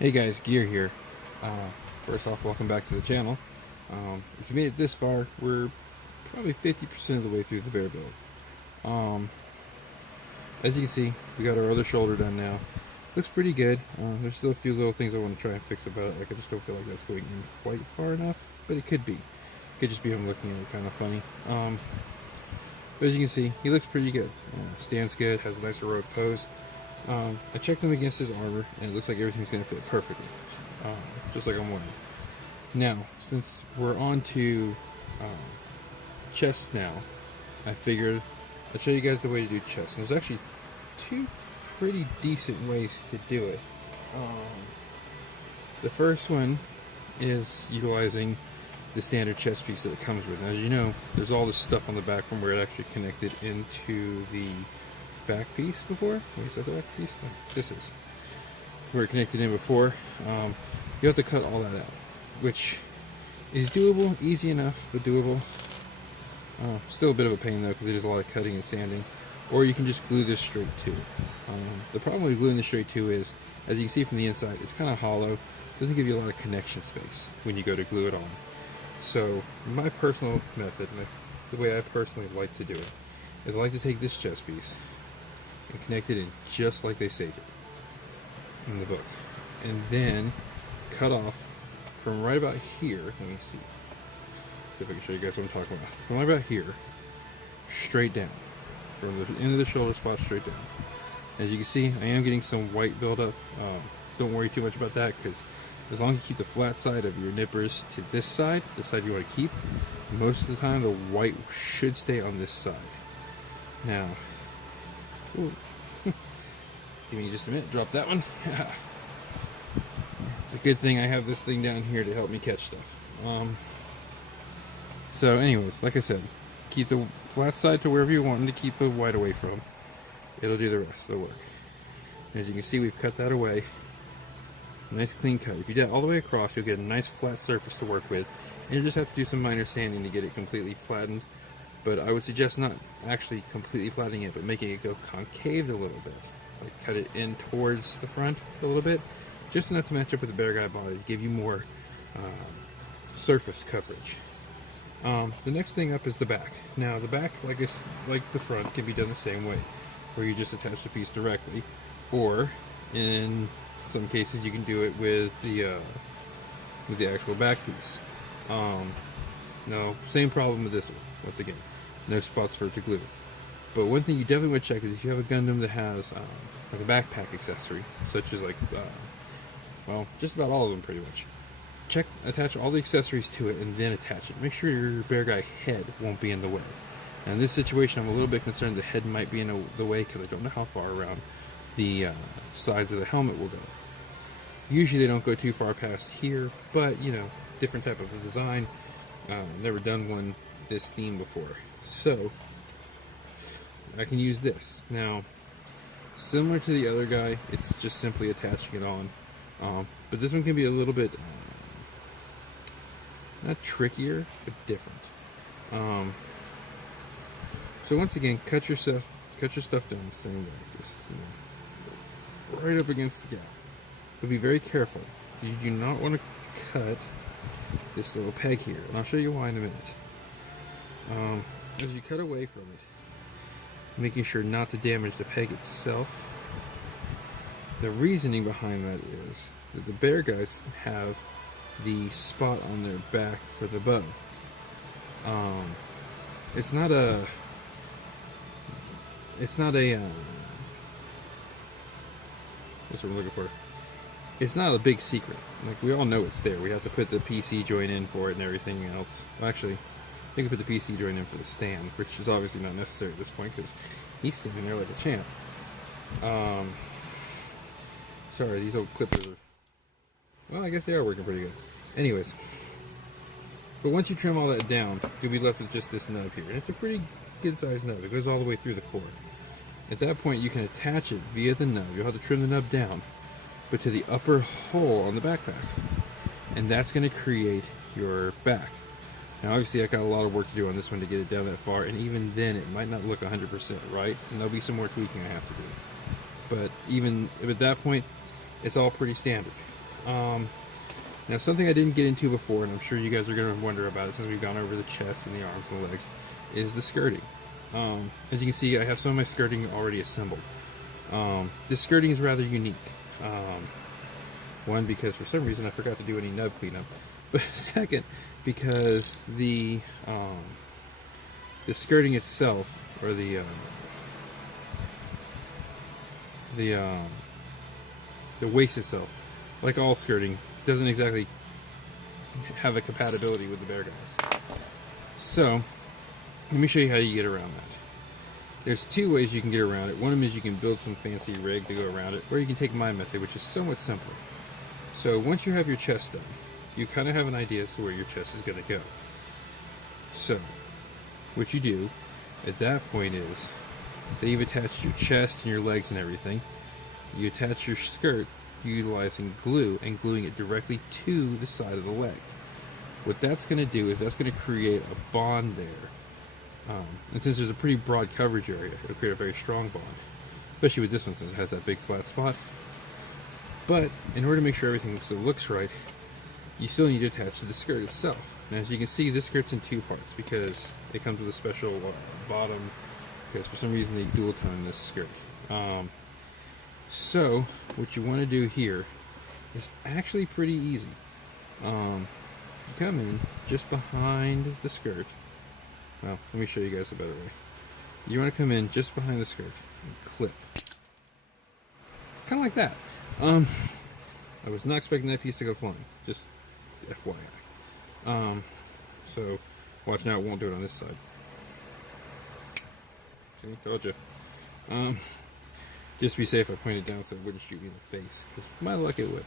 Hey guys, Gear here. First off, welcome back to the channel. If you made it this far, we're probably 50% of the way through the bear build. As you can see, we got our other shoulder done now. Looks pretty good. There's still a few little things I want to try and fix about it. Like I just don't feel like that's going in quite far enough, but it could be. Could just be I'm looking at it kind of funny. But as you can see, he looks pretty good. Stands good, has a nice heroic pose. I checked him against his armor, and it looks like everything's going to fit perfectly, just like I'm wanting. Now, since we're on to chest now, I figured I'd show you guys the way to do chest. And there's actually two pretty decent ways to do it. The first one is utilizing the standard chest piece that it comes with. And as you know, there's all this stuff on the back from where it actually connected into the back piece before. Wait, is that the back piece? No, this is where it connected in before. You have to cut all that out, which is doable, easy enough, but doable. Still a bit of a pain though, because it is a lot of cutting and sanding. Or you can just glue this straight to. The problem with gluing this straight to is, as you can see from the inside, it's kind of hollow. It doesn't give you a lot of connection space when you go to glue it on. So my personal method, the way I personally like to do it, is I like to take this chest piece and connect it in just like they say it in the book, and then cut off from right about here. Let me see if I can show you guys what I'm talking about. From right about here, straight down, from the end of the shoulder spot straight down. As you can see, I am getting some white buildup. Don't worry too much about that, because as long as you keep the flat side of your nippers to this side, the side you want to keep, most of the time the white should stay on this side. Now, give me just a minute, drop that one. It's a good thing I have this thing down here to help me catch stuff. So anyways, like I said, keep the flat side to wherever you want to keep the white away from. It'll do the rest of the work. As you can see, we've cut that away. Nice clean cut. If you do that all the way across, you'll get a nice flat surface to work with, and you just have to do some minor sanding to get it completely flattened. But I would suggest not actually completely flattening it, but making it go concave a little bit. Like cut it in towards the front a little bit, just enough to match up with the bear guy body to give you more surface coverage. The next thing up is the back. Now the back, like the front, can be done the same way, where you just attach the piece directly, or in some cases you can do it with the actual back piece. No, same problem with this one. Once again, no spots for it to glue. But one thing you definitely want to check is if you have a Gundam that has like a backpack accessory, such as well, just about all of them pretty much. Attach all the accessories to it and then attach it. Make sure your bear guy head won't be in the way. Now in this situation, I'm a little bit concerned the head might be in the way because I don't know how far around the sides of the helmet will go. Usually they don't go too far past here, but you know, different type of a design. Never done one this theme before, so I can use this. Now, similar to the other guy, it's just simply attaching it on, but this one can be a little bit not trickier, but different. So once again, cut your stuff down the same way, just right up against the gap. But be very careful. You do not want to cut this little peg here, and I'll show you why in a minute. As you cut away from it, making sure not to damage the peg itself. The reasoning behind that is that the bear guys have the spot on their back for the bow. It's not a what's what I'm looking for. It's not a big secret. Like, we all know it's there. We have to put the PC joint in for it and everything else. Well, actually, I think we put the PC joint in for the stand, which is obviously not necessary at this point because he's standing there like a champ. Sorry, these old clippers are... Well, I guess they are working pretty good. Anyways. But once you trim all that down, you'll be left with just this nub here. And it's a pretty good sized nub. It goes all the way through the core. At that point, you can attach it via the nub. You'll have to trim the nub down, but to the upper hole on the backpack, and that's going to create your back. Now obviously I got a lot of work to do on this one to get it down that far, and even then it might not look 100% right, and there'll be some more tweaking I have to do. But even at that point, it's all pretty standard. Now, something I didn't get into before, and I'm sure you guys are going to wonder about it since we've gone over the chest and the arms and the legs, is the skirting. As you can see, I have some of my skirting already assembled. This skirting is rather unique. One, because for some reason I forgot to do any nub cleanup, but second, because the skirting itself, or the waist itself, like all skirting, doesn't exactly have a compatibility with the bear guys. So, let me show you how you get around that. There's two ways you can get around it. One of them is you can build some fancy rig to go around it, or you can take my method, which is so much simpler. So once you have your chest done, you kind of have an idea as to where your chest is going to go. So, what you do at that point is, say you've attached your chest and your legs and everything, you attach your skirt utilizing glue and gluing it directly to the side of the leg. What that's going to do is that's going to create a bond there. And since there's a pretty broad coverage area, it'll create a very strong bond. Especially with this one since it has that big flat spot. But in order to make sure everything still looks right, you still need to attach to the skirt itself. Now as you can see, this skirt's in two parts because it comes with a special bottom, because for some reason they dual tone this skirt. So what you want to do here is actually pretty easy. You come in just behind the skirt. Well, let me show you guys a better way. You want to come in just behind the skirt and clip. Kind of like that. I was not expecting that piece to go flying. Just FYI. So watch now, it won't do it on this side. See, told you. Just be safe, I pointed down so it wouldn't shoot me in the face, because my luck it would.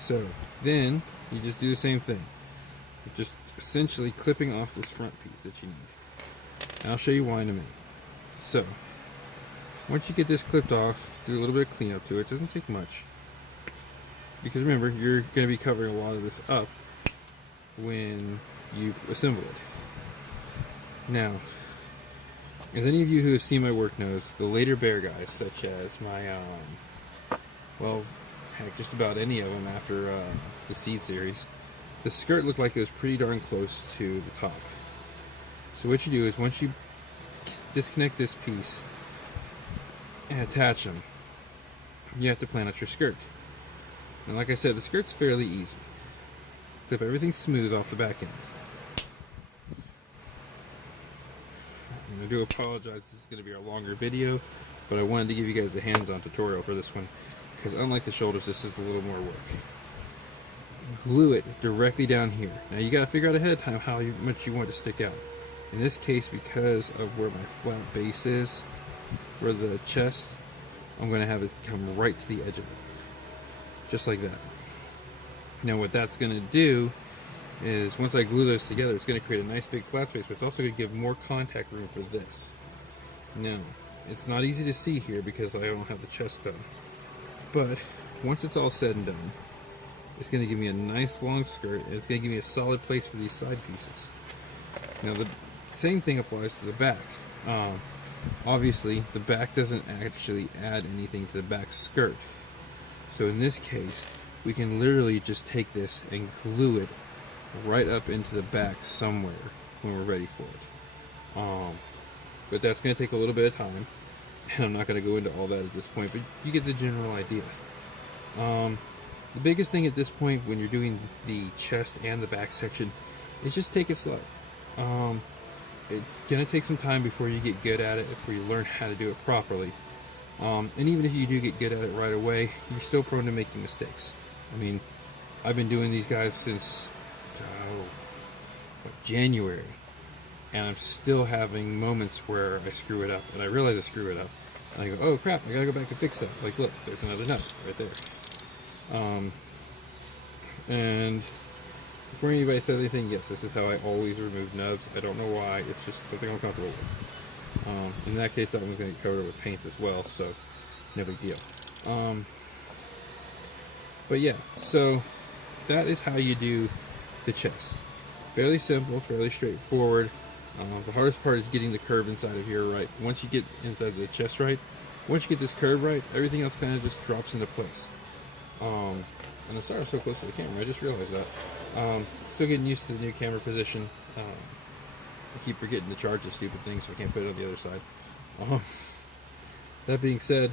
So then you just do the same thing. You're just essentially clipping off this front piece that you need. And I'll show you why in a minute. So once you get this clipped off, do a little bit of cleanup to it. It doesn't take much, because remember, you're going to be covering a lot of this up when you assemble it. Now, as any of you who have seen my work knows, the later bear guys, such as my, well, heck, just about any of them after the Seed series, the skirt looked like it was pretty darn close to the top. So what you do is, once you disconnect this piece and attach them, you have to plan out your skirt. And like I said, the skirt's fairly easy. Clip everything smooth off the back end. And I do apologize, this is going to be our longer video, but I wanted to give you guys the hands-on tutorial for this one, because unlike the shoulders, this is a little more work. Glue it directly down here. Now you got to figure out ahead of time how much you want it to stick out. In this case, because of where my flat base is for the chest, I'm going to have it come right to the edge of it. Just like that. Now what that's going to do is, once I glue those together, it's going to create a nice big flat space, but it's also going to give more contact room for this. Now, it's not easy to see here because I don't have the chest done. But once it's all said and done, it's going to give me a nice long skirt, and it's going to give me a solid place for these side pieces. Now the same thing applies to the back. Obviously, the back doesn't actually add anything to the back skirt. So in this case, we can literally just take this and glue it right up into the back somewhere when we're ready for it. But that's going to take a little bit of time, and I'm not going to go into all that at this point, but you get the general idea. The biggest thing at this point when you're doing the chest and the back section is just take it slow. It's going to take some time before you get good at it, before you learn how to do it properly. And even if you do get good at it right away, you're still prone to making mistakes. I mean, I've been doing these guys since January, and I'm still having moments where I screw it up, and I realize I screw it up, and I go, oh crap, I gotta go back and fix that. Like, look, there's another nut right there. And before anybody says anything, yes, this is how I always remove nubs. I don't know why, it's just something I'm comfortable with. In that case, that one's going to get covered with paint as well, so no big deal. But yeah, so that is how you do the chest. Fairly simple, fairly straightforward. The hardest part is getting the curve inside of here right. Once you get inside the chest right, Once you get this curve right, everything else kind of just drops into place. And I'm sorry I'm so close to the camera, I just realized that. Still getting used to the new camera position. I keep forgetting to charge this stupid thing, so I can't put it on the other side. That being said,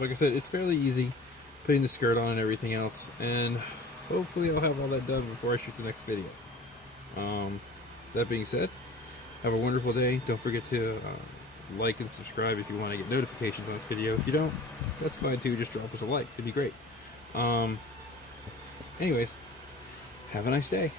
like I said, it's fairly easy putting the skirt on and everything else, and hopefully I'll have all that done before I shoot the next video. That being said, have a wonderful day. Don't forget to like and subscribe if you want to get notifications on this video. If you don't, that's fine too. Just drop us a like. It'd be great. Anyways, have a nice day.